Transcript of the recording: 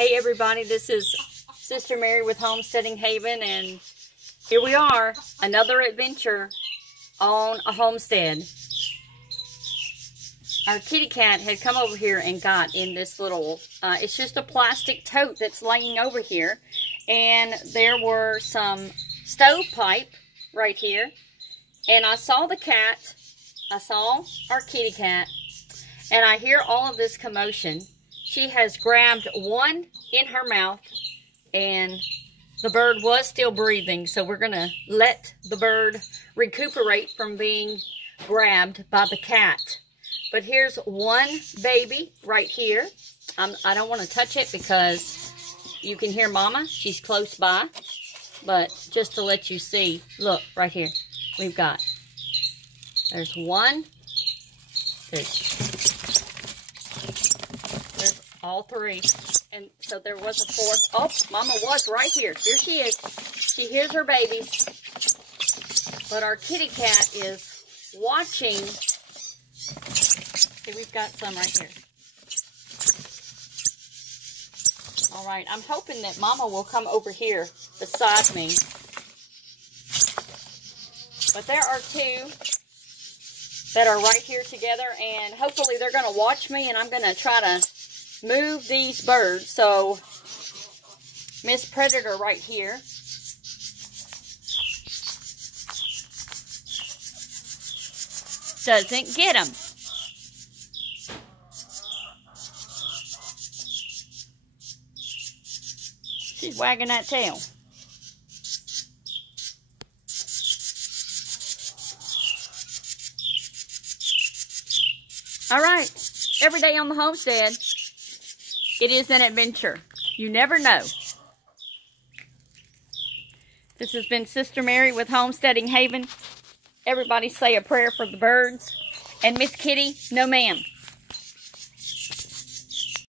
Hey everybody, this is Sister Mary with Homesteading Haven, and here we are, another adventure on a homestead. Our kitty cat had come over here and got in this little, it's just a plastic tote that's laying over here, and there were some stovepipe right here, and I saw the cat, I saw our kitty cat, and I hear all of this commotion. She has grabbed one in her mouth, and the bird was still breathing, so we're going to let the bird recuperate from being grabbed by the cat. But here's one baby right here. I don't want to touch it because you can hear Mama. She's close by. But just to let you see, look, right here. We've got, there's one. There's all three. And so there was a fourth. Oh, Mama was right here. Here she is. She hears her babies. But our kitty cat is watching. See, we've got some right here. All right, I'm hoping that Mama will come over here beside me. But there are two that are right here together, and hopefully they're going to watch me, and I'm going to try to move these birds so Miss Predator right here doesn't get them. She's wagging that tail. All right, every day on the homestead, it is an adventure. You never know. This has been Sister Mary with Homesteading Haven. Everybody say a prayer for the birds. And Miss Kitty, no ma'am.